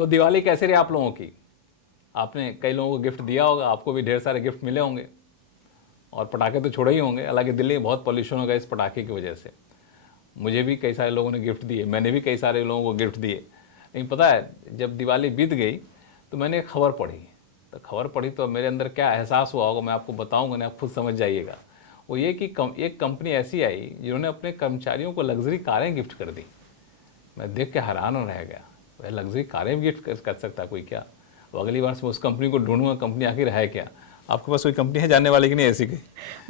तो दिवाली कैसे रही आप लोगों की? आपने कई लोगों को गिफ्ट दिया होगा, आपको भी ढेर सारे गिफ्ट मिले होंगे और पटाखे तो छोड़े ही होंगे। हालांकि दिल्ली में बहुत पॉल्यूशन हो गया इस पटाखे की वजह से। मुझे भी कई सारे लोगों ने गिफ्ट दिए, मैंने भी कई सारे लोगों को गिफ्ट दिए। लेकिन पता है जब दिवाली बीत गई तो मैंने एक खबर पढ़ी। तो खबर पढ़ी तो मेरे अंदर क्या एहसास हुआ होगा मैं आपको बताऊंगा ना, आप खुद समझ जाइएगा। वो ये कि एक कंपनी ऐसी आई जिन्होंने अपने कर्मचारियों को लग्जरी कारें गिफ्ट कर दी। मैं देख के हैरान हो रह गया, वह लग्जरी कारें भी गिफ्ट कर सकता कोई क्या? तो अगली बार से उस कंपनी को ढूंढूंगा, कंपनी आखिर है क्या। आपके पास कोई कंपनी है जानने वाली कि नहीं ऐसी की?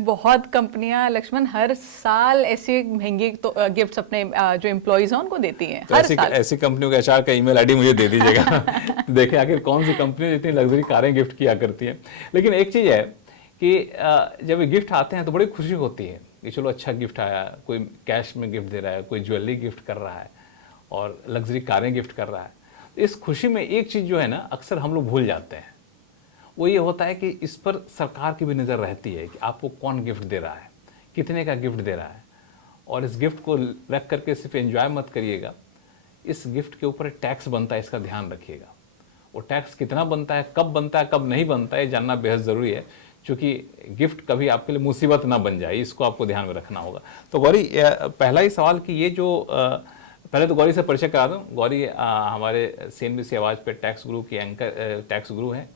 बहुत कंपनियां लक्ष्मण हर साल ऐसी महंगी तो गिफ्ट्स अपने जो एम्प्लॉयज हैं उनको देती हैं तो हर साल। ऐसी कंपनियों के एचआर का ईमेल आईडी मुझे दे दीजिएगा। देखें आखिर कौन सी कंपनी जितनी लग्जरी कारें गिफ्ट किया करती है। लेकिन एक चीज़ है कि जब ये गिफ्ट आते हैं तो बड़ी खुशी होती है कि चलो अच्छा गिफ्ट आया, कोई कैश में गिफ्ट दे रहा है, कोई ज्वेलरी गिफ्ट कर रहा है और लग्जरी कारें गिफ्ट कर रहा है। इस खुशी में एक चीज़ जो है ना अक्सर हम लोग भूल जाते हैं, वो ये होता है कि इस पर सरकार की भी नज़र रहती है कि आपको कौन गिफ्ट दे रहा है, कितने का गिफ्ट दे रहा है। और इस गिफ्ट को रख करके सिर्फ एंजॉय मत करिएगा, इस गिफ्ट के ऊपर टैक्स बनता है, इसका ध्यान रखिएगा। वो टैक्स कितना बनता है, कब बनता है, कब नहीं बनता है, ये जानना बेहद ज़रूरी है, क्योंकि गिफ्ट कभी आपके लिए मुसीबत ना बन जाए, इसको आपको ध्यान में रखना होगा। तो गौरी पहला ही सवाल कि ये जो पहले तो गौरी से परिचय करा दूं। गौरी हमारे सीएनबीसी आवाज़ पे टैक्स गुरु की एंकर, टैक्स गुरु हैं,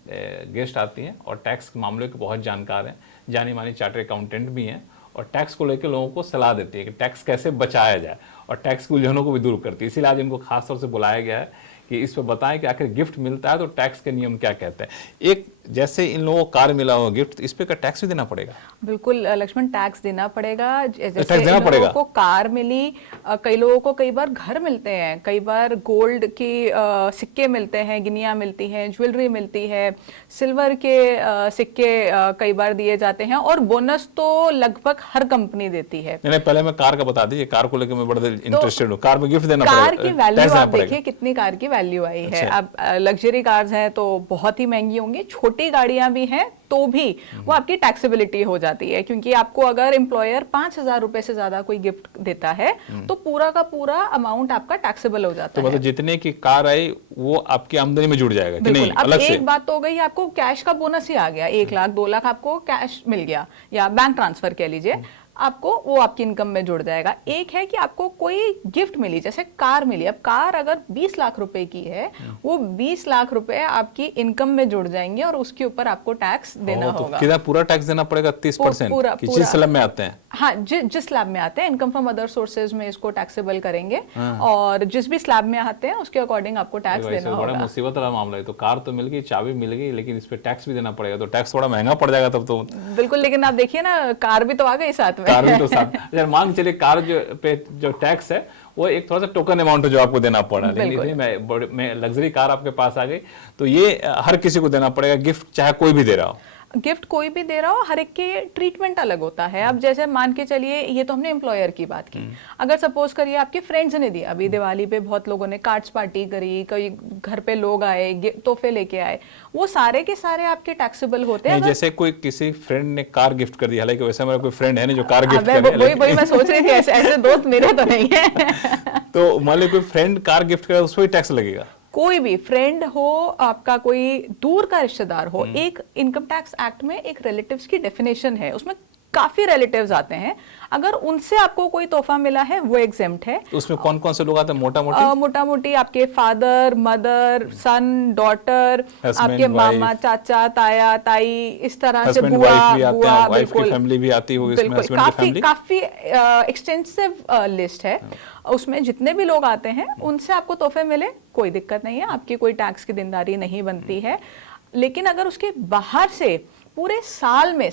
गेस्ट आती हैं और टैक्स मामलों के बहुत जानकार हैं, जानी मानी चार्टर्ड अकाउंटेंट भी हैं और टैक्स को लेकर लोगों को सलाह देती है कि टैक्स कैसे बचाया जाए और टैक्स की उलझनों को भी दूर करती है। इसीलिए आज इनको खास तौर से बुलाया गया है कि इस पर बताएं कि आखिर गिफ्ट मिलता है तो टैक्स के नियम क्या कहते हैं। एक जैसे इन लोगों को कार मिला हो गिफ्ट, इस पे का टैक्स भी देना पड़ेगा? बिल्कुल लक्ष्मण, टैक्स देना पड़ेगा। जैसे टैक्स देना इन पड़ेगा। लोगों को कार मिली, कई लोगों को कई बार घर मिलते हैं, कई बार गोल्ड की सिक्के मिलते हैं, गिनिया मिलती हैं, ज्वेलरी मिलती है, सिल्वर के सिक्के कई बार दिए जाते हैं और बोनस तो लगभग हर कंपनी देती है। नहीं पहले मैं कार का बता दीजिए, कार को लेकर मैं बड़ा इंटरेस्टेड हूँ। कार में गिफ्ट देना कार पड़ेगा, की वैल्यू टैक्स देना आप पड़ेगा? देखिए कितनी कार की वैल्यू आई है। अच्छा। अब लग्जरी कार्स हैं तो बहुत ही महंगी होंगी, छोटी गाड़ियां भी हैं तो भी वो आपकी टैक्सेबिलिटी हो जाती है, क्योंकि आपको अगर एम्प्लॉयर 5,000 रुपए से ज्यादा कोई गिफ्ट देता है तो पूरा का पूरा अमाउंट आपका टैक्सेबल हो जाता तो है। मतलब जितने की कार आई वो आपकी आमदनी में जुड़ जाएगा कि नहीं बिल्कुल। अब अलग से? एक बात तो हो गई, आपको कैश का बोनस ही आ गया, 1 लाख 2 लाख आपको कैश मिल गया या बैंक ट्रांसफर कह लीजिए, आपको वो आपकी इनकम में जुड़ जाएगा। एक है कि आपको कोई गिफ्ट मिली, जैसे कार मिली, अब कार अगर 20 लाख रुपए की है, वो 20 लाख रुपए आपकी इनकम में जुड़ जाएंगे और उसके ऊपर आपको टैक्स देना तो होगा। कितना पूरा टैक्स देना पड़ेगा? 30%? पूरा कि जिस स्लैब में आते हैं? हाँ, जिस स्लैब में आते हैं, इनकम फ्रॉम अदर सोर्सेज में इसको टैक्सेबल करेंगे और जिस भी स्लैब में आते हैं उसके अकॉर्डिंग आपको टैक्स देना बड़ा होगा। मुसीबत वाला मामला है। तो कार तो मिल गई, चाबी मिल गई, लेकिन इस पे टैक्स भी देना पड़ेगा, तो टैक्स थोड़ा महंगा पड़ जाएगा तब तो। बिल्कुल, लेकिन आप देखिए ना, कार भी तो आ गई साथ में। कार भी तो साथ। अच्छा मान के चलिए कार जो टैक्स है वो एक थोड़ा सा टोकन अमाउंट है जो आपको देना पड़ा, लेकिन मैं लग्जरी कार आपके पास आ गई तो ये हर किसी को देना पड़ेगा गिफ्ट, चाहे कोई भी दे रहा हो? गिफ्ट कोई भी दे रहा हो, हर एक के ट्रीटमेंट अलग होता है। अब जैसे मान के चलिए, ये तो हमने एम्प्लॉयर की बात की, अगर सपोज करिए आपके फ्रेंड्स ने दिया, अभी दिवाली पे बहुत लोगों ने कार्ड्स पार्टी करी, कई घर पे लोग आए, तोहफे लेके आए, वो सारे के सारे आपके टैक्सेबल होते हैं। जैसे कोई किसी फ्रेंड ने कार गिफ्ट कर दी, हालांकि वैसे मेरा कोई फ्रेंड है नहीं जो कार गिफ्ट करे, वही मैं सोच रही थी, ऐसे दोस्त मेरे तो नहीं है। तो मान लीजिए कोई फ्रेंड कार गिफ्ट करे, उस पर टैक्स लगेगा? कोई भी फ्रेंड हो, आपका कोई दूर का रिश्तेदार हो, एक इनकम टैक्स एक्ट में एक रिलेटिव्स की डेफिनेशन है, उसमें काफी रिलेटिव्स आते हैं। अगर उनसे आपको कोई तोहफा मिला है वो एग्जेम्प्ट है। तो उसमें कौन कौन से लोग आते हैं? मोटा मोटी आपके फादर, मदर, सन, डॉटर, आपके मामा, चाचा, ताया, ताई, इस तरह से बुआ, बिल्कुल फैमिली भी आती होगी इसमें, हस्बैंड की फैमिली। काफी एक्सटेंसिव लिस्ट है। उसमें जितने भी लोग आते हैं उनसे आपको तोहफे मिले, कोई दिक्कत नहीं है, आपकी कोई टैक्स की देनदारी नहीं बनती है। लेकिन अगर उसके बाहर से पूरे साल में,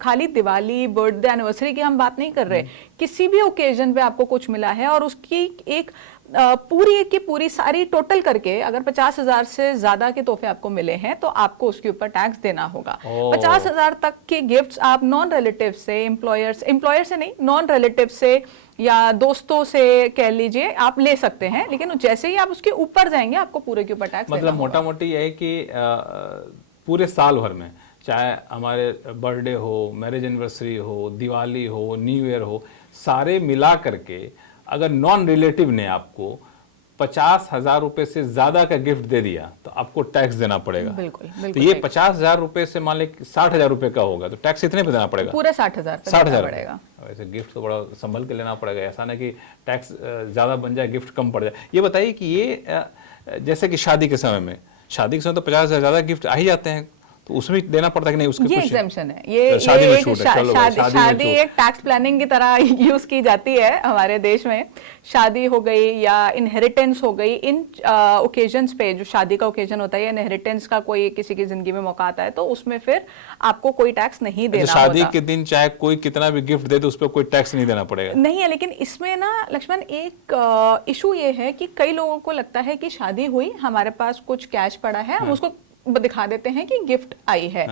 खाली दिवाली, बर्थडे, एनिवर्सरी की हम बात नहीं कर रहे, किसी भी ओकेजन पे आपको कुछ मिला है और उसकी एक पूरी की पूरी सारी टोटल करके अगर 50,000 से ज्यादा के तोहफे आपको मिले हैं तो आपको उसके ऊपर टैक्स देना होगा। 50,000 तक के गिफ्ट्स आप नॉन रिलेटिव से, एम्प्लॉयर से नहीं, नॉन रिलेटिव से या दोस्तों से कह लीजिए आप ले सकते हैं, लेकिन जैसे ही आप उसके ऊपर जाएंगे आपको पूरे के ऊपर टैक्स देना होगा। मतलब मोटा मोटी यह है कि पूरे साल भर में, चाहे हमारे बर्थडे हो, मैरिज एनिवर्सरी हो, दिवाली हो, न्यू ईयर हो, सारे मिला करके अगर नॉन रिलेटिव ने आपको 50,000 रुपए से ज्यादा का गिफ्ट दे दिया तो आपको टैक्स देना पड़ेगा। बिल्कुल तो बिल्कुल ये सही। 50,000 रुपए से मान ले 60,000 रुपए का होगा तो टैक्स इतने पे देना पड़ेगा? पूरे 60,000 पे 60,000 देना पड़ेगा। वैसे गिफ्ट तो बड़ा संभल के लेना पड़ेगा, ऐसा ना कि टैक्स ज्यादा बन जाए गिफ्ट कम पड़ जाए। ये बताइए कि ये जैसे कि शादी के समय में 50,000 ज्यादा गिफ्ट आ ही जाते हैं तो उसमें भी देना पड़ता है कि नहीं? उसके ये कुछ एग्जाम्पशन है, ये शादी में एक छूट है, चलो भाई, शादी में शादी छूट। एक टैक्स प्लानिंग की तरह यूज की जाती है हमारे देश में। शादी हो गई या इनहेरिटेंस हो गई, इन ओकेजन्स पे, जो शादी का ओकेजन होता है या इनहेरिटेंस का कोई किसी की जिंदगी में मौका आता है, तो उसमें फिर आपको कोई टैक्स नहीं देना अच्छा, शादी होता। के दिन चाहे कोई कितना भी गिफ्ट दे तो उस पर कोई टैक्स नहीं देना पड़ेगा? नहीं है, लेकिन इसमें ना लक्ष्मण एक इशू ये है कि कई लोगों को लगता है कि शादी हुई, हमारे पास कुछ कैश पड़ा है, हम उसको दिखा देते हैं कि गिफ्ट आई है।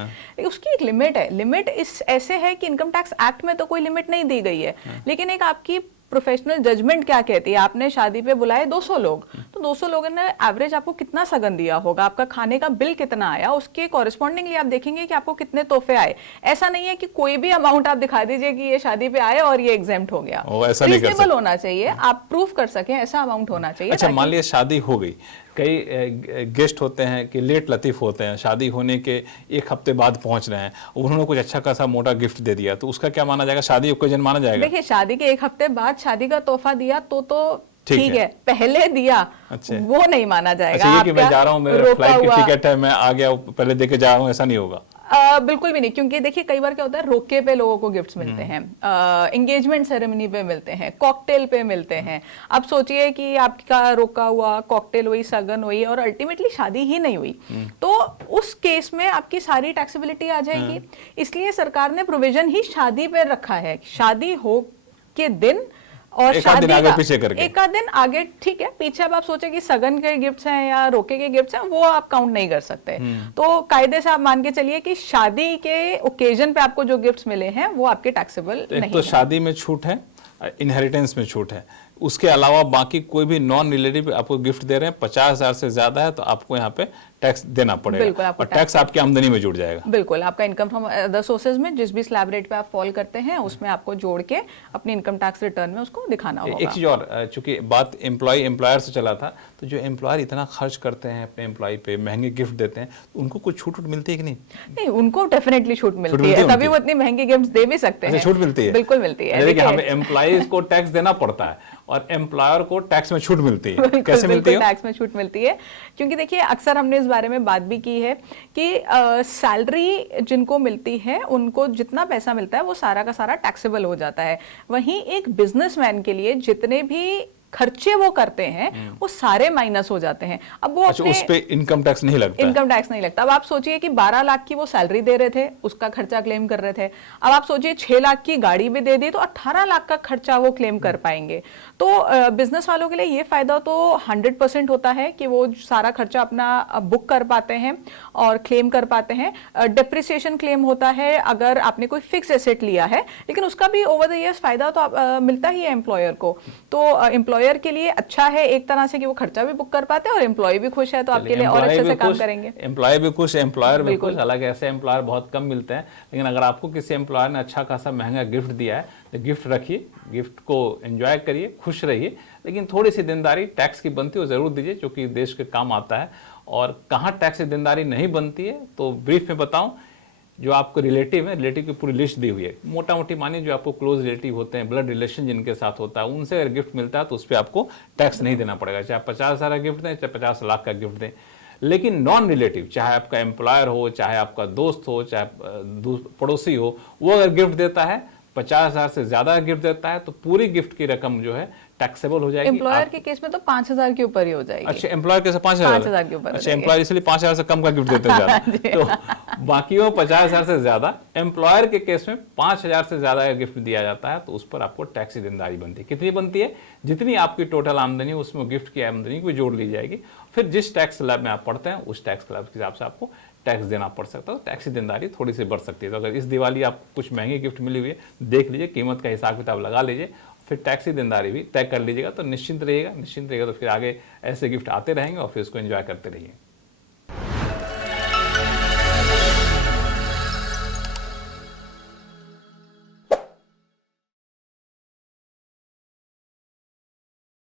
उसकी एक लिमिट है। लिमिट इस ऐसे है कि इनकम टैक्स एक्ट में तो कोई लिमिट नहीं दी गई है, लेकिन एक आपकी प्रोफेशनल जजमेंट क्या कहती है। आपने शादी पे बुलाए 200 लोग, तो 200 लोगों ने एवरेज आपको कितना सगन दिया होगा, आपका खाने का बिल कितना आया, उसके कॉरेस्पॉन्डिंगली आप देखेंगे कि आपको कितने तोहफे आए। ऐसा नहीं है कि कोई भी अमाउंट आप दिखा दीजिए कि ये शादी पे आए और ये एग्जेम्प्ट हो गया। ऐसा नहीं कर सकते। रीजनेबल होना चाहिए, आप प्रूफ कर सकें, ऐसा अमाउंट होना चाहिए। अच्छा, मान लिया शादी हो गई, कई गेस्ट होते हैं कि लेट लतीफ होते हैं, शादी होने के 1 हफ्ते बाद पहुंच रहे हैं, उन्होंने कुछ अच्छा खासा मोटा गिफ्ट दे दिया तो उसका क्या माना जाएगा? शादी ओकेजन माना जाएगा? देखिए, शादी के 1 हफ्ते बाद शादी का तोहफा दिया तो ठीक है, पहले दिया अच्छा, वो नहीं माना जाएगा। अच्छा, ये कि मैं जा रहा हूँ, मेरा फ्लाइट की हुआ, टिकट है, मैं आ गया पहले देके जा रहा हूँ, ऐसा नहीं होगा? बिल्कुल भी नहीं, क्योंकि देखिए कई बार क्या होता है, रोके पे लोगों को गिफ्ट्स मिलते हैं, एंगेजमेंट सेरेमनी पे मिलते हैं, कॉकटेल पे मिलते हैं। अब सोचिए कि आपका रोका हुआ, कॉकटेल हुई, सगन हुई और अल्टीमेटली शादी ही नहीं हुई, तो उस केस में आपकी सारी टैक्सेबिलिटी आ जाएगी। इसलिए सरकार ने प्रोविजन ही शादी पे रखा है, शादी हो के दिन और एक आध दिन शादी आगे पीछे करके, एक आध दिन आगे ठीक है, पीछे अब आप सोचे कि सगन के गिफ्ट्स हैं या रोके के गिफ्ट्स हैं, वो आप काउंट नहीं कर सकते। तो कायदे से आप मान के चलिए कि शादी के ओकेजन पे आपको जो गिफ्ट्स मिले हैं वो आपके टैक्सेबल नहीं एक तो शादी में छूट है, इनहेरिटेंस में छूट है, उसके अलावा बाकी कोई भी नॉन रिलेटिव आपको गिफ्ट दे रहे हैं 50,000 से ज्यादा है तो आपको यहाँ पे टैक्स देना पड़ेगा और टैक्स आपकी आमदनी में जुड़ जाएगा। बिल्कुल, आपका इनकम फ्रॉम अदर सोर्सेज में जिस भी स्लैब रेट पे आप फॉल करते हैं उसमें आपको जोड़ के अपनी इनकम टैक्स रिटर्न में उसको दिखाना होगा। एक चीज और, चूंकि बात एम्प्लॉयर से चला था, तो जो एम्प्लॉयर इतना खर्च करते हैं अपने एम्प्लॉय पे, महंगे गिफ्ट देते हैं, तो उनको कुछ छूट मिलती है कि नहीं? नहीं, उनको डेफिनेटली छूट मिलती है, तभी वो इतनी महंगी गिफ्ट्स दे भी सकते हैं। छूट मिलती है? बिल्कुल मिलती है। देखिए, हमें एम्प्लॉयज को टैक्स देना पड़ता है और एम्प्लॉयर को टैक्स में छूट मिलती है। कैसे मिलती है? टैक्स में छूट मिलती है क्योंकि देखिए अक्सर हमने इस बारे में बात भी की है कि सैलरी जिनको मिलती है उनको जितना पैसा मिलता है वो सारा का सारा टैक्सेबल हो जाता है। वहीं एक बिजनेसमैन के लिए जितने भी खर्चे वो करते हैं वो सारे माइनस हो जाते हैं। अब वो अच्छा, उस पे इनकम टैक्स नहीं लगता? इनकम टैक्स नहीं लगता। अब आप सोचिए कि 12 लाख की वो सैलरी दे रहे थे, उसका खर्चा क्लेम कर रहे थे। अब आप सोचिए 6 लाख की गाड़ी भी दे दी तो 18 लाख का खर्चा वो क्लेम कर पाएंगे। तो बिजनेस वालों के लिए ये फायदा तो 100% होता है कि वो सारा खर्चा अपना बुक कर पाते हैं और क्लेम कर पाते हैं। डेप्रिसिएशन क्लेम होता है अगर आपने कोई फिक्स एसेट लिया है, लेकिन उसका भी ओवर द ईयर्स फायदा तो मिलता ही है एम्प्लॉयर को। तो एम्प्लॉयर के लिए अच्छा है एक तरह से कि वो खर्चा भी बुक कर पाते हैं और एम्प्लॉय भी खुश है, तो आपके लिए और अच्छे से काम करेंगे। एम्प्लॉय भी खुश, एम्प्लॉयर भी खुश। हालांकि ऐसे एम्प्लॉयर बहुत कम मिलते हैं, लेकिन अगर आपको किसी एम्प्लॉयर ने अच्छा खासा महंगा गिफ्ट दिया है तो गिफ्ट रखिए, गिफ्ट को एंजॉय करिए, खुश रहिए, लेकिन थोड़ी सी देनदारी टैक्स की बनती है वो जरूर दीजिए, जो कि देश के काम आता है। और कहाँ टैक्स की देनदारी नहीं बनती है तो ब्रीफ में बताऊं, जो आपको रिलेटिव है, रिलेटिव की पूरी लिस्ट दी हुई है। मोटा मोटी मानिए जो आपको क्लोज रिलेटिव होते हैं, ब्लड रिलेशन जिनके साथ होता है, उनसे अगर गिफ्ट मिलता है तो उस पर आपको टैक्स नहीं देना पड़ेगा, चाहे 50,000 का गिफ्ट दें चाहे 50 लाख का गिफ्ट दें। लेकिन नॉन रिलेटिव, चाहे आपका एम्प्लॉयर हो, चाहे आपका दोस्त हो, चाहे पड़ोसी हो, वो अगर गिफ्ट देता है 50,000 से ज्यादा गिफ्ट देता है तो पूरी गिफ्ट की रकम जो है टैक्सेबल हो जाएगी। एम्प्लॉयर के केस में तो 5,000 के ऊपर ही हो जाएगी। अच्छा, एम्प्लॉयर के 5,000 के ऊपर। अच्छा, एम्प्लॉयर इसलिए 5,000 से कम का गिफ्ट देते हैं ज्यादा। तो बाकियों 50,000 से ज्यादा, एम्प्लॉयर के केस में 5,000 से ज्यादा गिफ्ट दिया जाता है तो उस पर आपको टैक्स की देनदारी बनती है। कितनी बनती है? जितनी आपकी टोटल आमदनी है उसमें गिफ्ट की आमदनी को जोड़ ली जाएगी। फिर जिस टैक्स स्लैब में आप पढ़ते हैं उस टैक्स स्लैब के हिसाब से आपको टैक्स देना पड़ सकता है, तो टैक्स की देनदारी थोड़ी सी बढ़ सकती है। तो अगर इस दिवाली आप कुछ महंगी गिफ्ट मिली हुई है, देख लीजिए, कीमत का हिसाब किताब लगा लीजिए, फिर टैक्स की देनदारी भी तय कर लीजिएगा तो निश्चिंत रहिएगा। तो फिर आगे ऐसे गिफ्ट आते रहेंगे और फिर उसको एंजॉय करते रहिए।